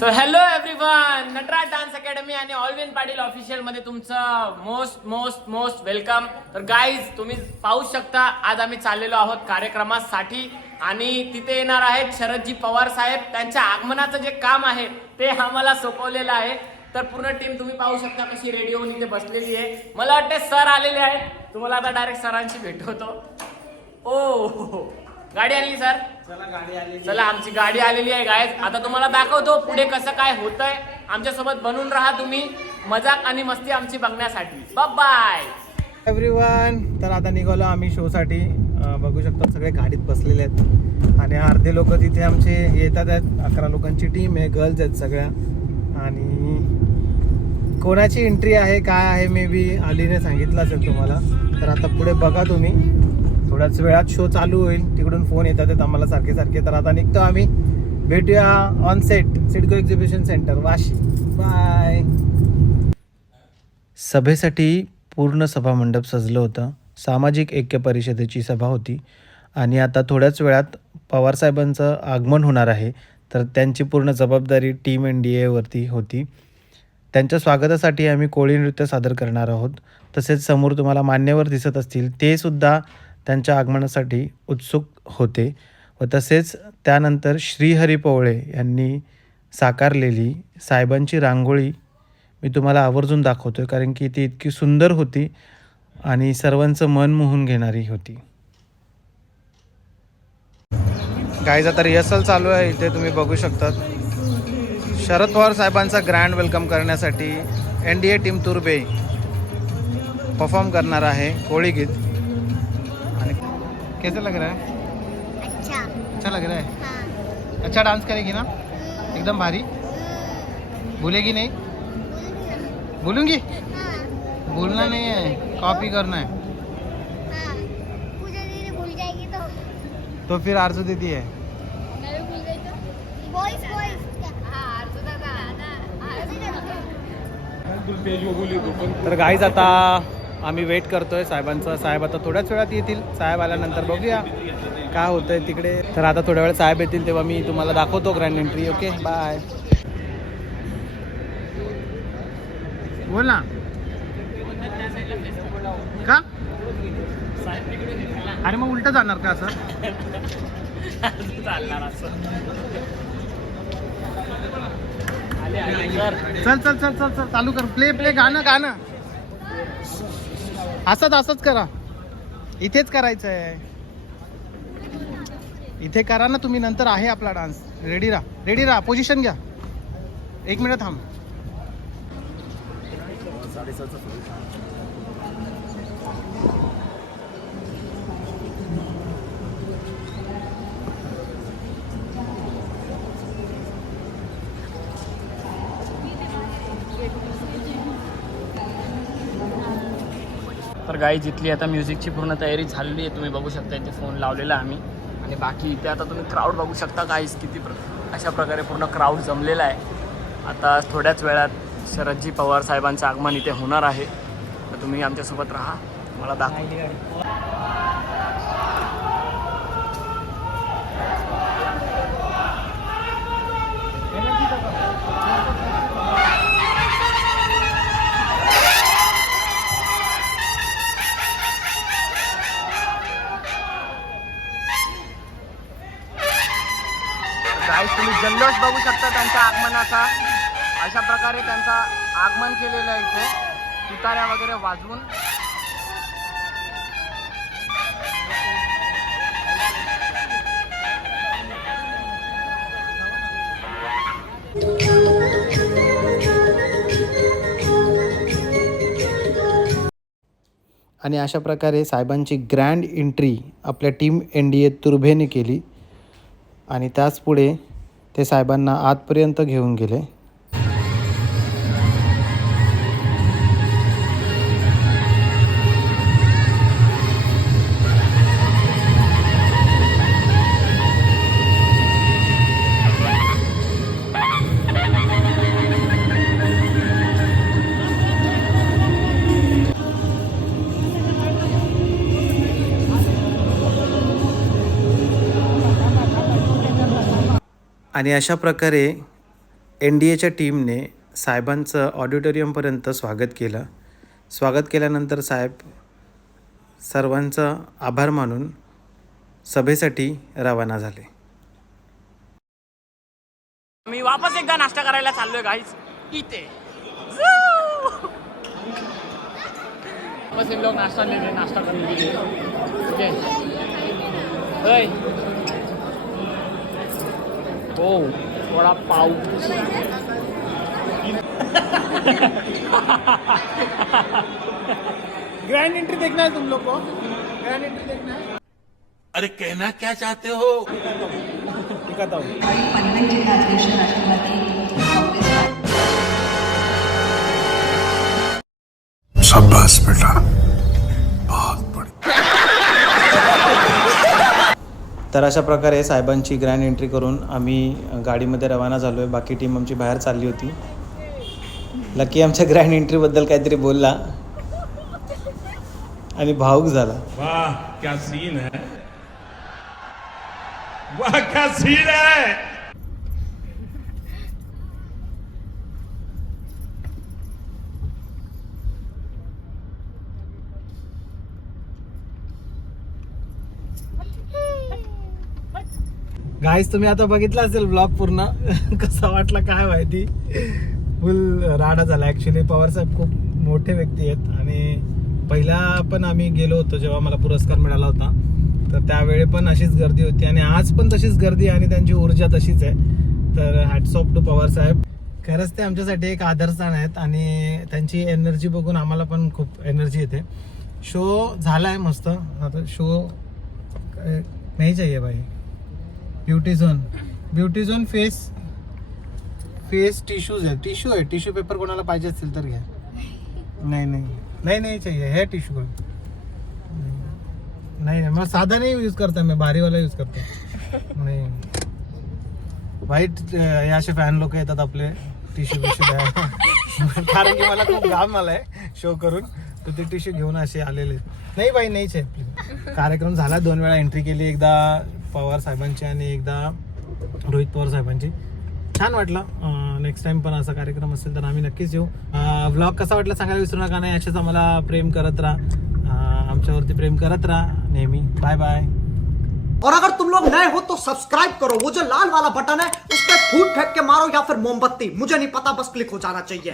तर hello everyone, Nataraj dance academy आणि Alwin Patil official मध्ये तुमचं मोस्ट मोस्ट मोस्ट वेलकम. तर गाईज, तुम्ही पाहू शकता आज आम्ही चाललेलो आहोत कार्यक्रमासाठी आणि तिथे येणार आहेत शरदजी पवार साहेब. त्यांच्या आगमनाचं जे काम आहे ते आम्हाला सोपवलेलं आहे. तर पूर्ण टीम तुम्ही पाहू शकता कशी रेडी होऊन इथे बसलेली आहे. मला वाटते सर आलेले आहेत. तुम्हाला आता डायरेक्ट सरांशी भेटवतो. ओ गाडी आणली सर. चला आमची गाडी आलेली आहे गायज. आता तुम्हाला दाखवतो पुढे कसं काय होतंय. आमच्यासोबत बनून राहा तुम्ही, मजाक आणि मस्ती आमची बघण्यासाठी. Bye everyone. तर आता निघालो आम्ही शोसाठी. बघू शकता सगळे गाडीत बसलेले आहेत आणि अर्धे लोक तिथे आमचे येतात आहेत. 11 लोकांची टीम आहे, गर्ल्स आहेत सगळ्या. आणि कोणाची एंट्री आहे काय आहे मे बी अलीने सांगितलं असेल तुम्हाला. तर आता पुढे बघा तुम्ही, थोड्याच वेळात शो चालू होईल. तिकडून फोन येतात आम्हाला सारखे सारखे. तर आता निघतो आम्ही. भेटूया on set, CIDCO exhibition centre Vashi. Bye. सभेसाठी पूर्ण सभामंडप सजलं होतं. सामाजिक ऐक्य परिषदेची सभा होती आणि आता थोड्याच वेळात पवारसाहेबांचं आगमन होणार आहे. तर त्यांची पूर्ण जबाबदारी टीम NDAवरती होती. त्यांच्या स्वागतासाठी आम्ही कोळी नृत्य सादर करणार आहोत. तसेच समोर तुम्हाला मान्यवर दिसत असतील, ते सुद्धा त्यांच्या आगमनासाठी उत्सुक होते. व तसेच त्यानंतर श्रीहरी पवळे यांनी साकारलेली साहेबांची रांगोळी मी तुम्हाला आवर्जून दाखवतो आहे, कारण की ती इतकी सुंदर होती आणि सर्वांचं मन मोहून घेणारी होती. गाईज आता रिहर्सल चालू आहे. इथे तुम्ही बघू शकतात शरद पवार साहेबांचा ग्रँड वेलकम करण्यासाठी NDA टीम तुर्बे परफॉर्म करणार आहे कोळी गीत. आणि कैसा लग रहा है? अच्छा लग रहा है. हाँ. अच्छा डांस करेगी ना? एकदम भारी. भूलेगी नहीं? भूलूंगी? भूलना नहीं है, कॉपी करना है. भूल जाएगी तो फिर आरजू दीदी है. तर गाईज आता आम्ही वेट करतोय साहेबांचा. साहेब आता थोड्याच वेळात येतील. साहेब आल्यानंतर बघूया काय होतंय तिकडे. तर आता थोड्या वेळ साहेब येतील तेव्हा मी तुम्हाला दाखवतो ग्रँड एंट्री. Okay bye. बोल ना. का अरे मग उलट जाणार का असं? चालणार असं. चल चल चल चल चल चालू कर. प्ले गाणं गाणं. असंच करा. इथेच करायचं आहे. इथे करा ना तुम्ही. नंतर आहे आपला डान्स. रेडी राहा. पोझिशन घ्या. 1 मिनिट थांब. तर गाई जिथली आता म्युझिकची पूर्ण तयारी झालेली आहे. तुम्ही बघू शकता इथे फोन लावलेला आहे आम्ही. आणि बाकी इथे आता तुम्ही क्राऊड बघू शकता गाईज किती अशा प्रकारे पूर्ण क्राऊड जमलेला आहे. आता थोड्याच वेळात शरदजी पवार साहेबांचं आगमन इथे होणार आहे. तर तुम्ही आमच्यासोबत राहा, मला दाखवा. गाईज तुम्ही जल्लोष बघू शकता त्यांच्या आगमनाचा. अशा प्रकारे त्यांचा आगमन केलेलं आहे इथे तुताऱ्या वगैरे वाजवून. आणि अशा प्रकारे साहेबांची ग्रँड एंट्री आपल्या टीम NDA तुर्भेने केली आणि त्याच पुढे ते साहेबांना आतपर्यंत घेऊन गेले. आणि अशा प्रकारे NDAच्या टीमने साहेबांचं ऑडिटोरियमपर्यंत स्वागत केलं. स्वागत केल्यानंतर साहेब सर्वांचा आभार मानून सभेसाठी रवाना झाले. मी वापस एकदा नाश्ता करायला चाललोय गाईज इथे. बस इन लोग नाश्ता ले रहे, नाश्ता करने के लिए. ओके ओ थोड़ा पाव. ग्रैंड एंट्री देखना है तुम लोग को. ग्रैंड एंट्री देखना है. अरे कहना क्या चाहते हो? दिखाता हूँ. पनवेल जिल्हाध्यक्ष राष्ट्रवादी काँग्रेस शाबाश बेटा, बहुत बढ़िया. तर अशा प्रकारे साहेबांची ग्रँड एंट्री करून आम्ही गाडीमध्ये रवाना झालो आहे. बाकी टीम आमची बाहेर चालली होती. लकी आमच्या ग्रँड एंट्रीबद्दल काहीतरी बोलला आणि भावुक झाला. वाह क्या सीन है, वाह क्या सीन है. गाईज तुम्ही आता बघितला असेल ब्लॉग पूर्ण. कसा वाटला काय माहिती. फुल राडा झाला. ॲक्च्युली पवारसाहेब खूप मोठे व्यक्ती आहेत आणि पहिला पण आम्ही गेलो होतो जेव्हा मला पुरस्कार मिळाला होता, तर त्यावेळी पण अशीच गर्दी होती आणि आज पण तशीच गर्दी आणि त्यांची ऊर्जा तशीच आहे. तर हॅट्स ऑफ टू पवारसाहेब. खरंच ते आमच्यासाठी एक आदरस्थान आहेत आणि त्यांची एनर्जी बघून आम्हाला पण खूप एनर्जी येते. शो झाला आहे मस्त. आता शो नाही चाहिए भाई. ब्युटी झोन फेस टिश्यूज आहे. टिश्यू आहे. टिश्यू पेपर कोणाला पाहिजे असेल तर घ्या. नहीं चाहिए है टिश्यू. नहीं मैं साधा नहीं यूज करता, मैं भारी वाला यूज करता. नहीं वाईट असे फॅन लोक येतात आपले टिश्यू द्यायला. कारण की मला खूप घाम आलाय शो करून, तर ते टिश्यू घेऊन असे आलेले आहेत. नाही बाई नाहीच आहे. कार्यक्रम झाला. 2 वेळा एंट्री केली, एकदा पवार साहेबांची आणि एकदा रोहित पवार साहेबांची. छान वाटलं. नेक्स्ट टाइम पण असा कार्यक्रम असेल तर आम्ही नक्कीच येऊ. व्लॉग कसा वाटला सांगायला विसरू नका. नाही असेच आम्हाला प्रेम करत राहा, आमच्यावरती प्रेम करत राहा नेहमी. Bye bye. और अगर तुम लोग नए हो तो सब्सक्राइब करो. वो जो लाल वाला बटन है उस पर फूट फेंक के मारो या फिर मोमबत्ती, मुझे नहीं पता, बस क्लिक हो जाना चाहिए.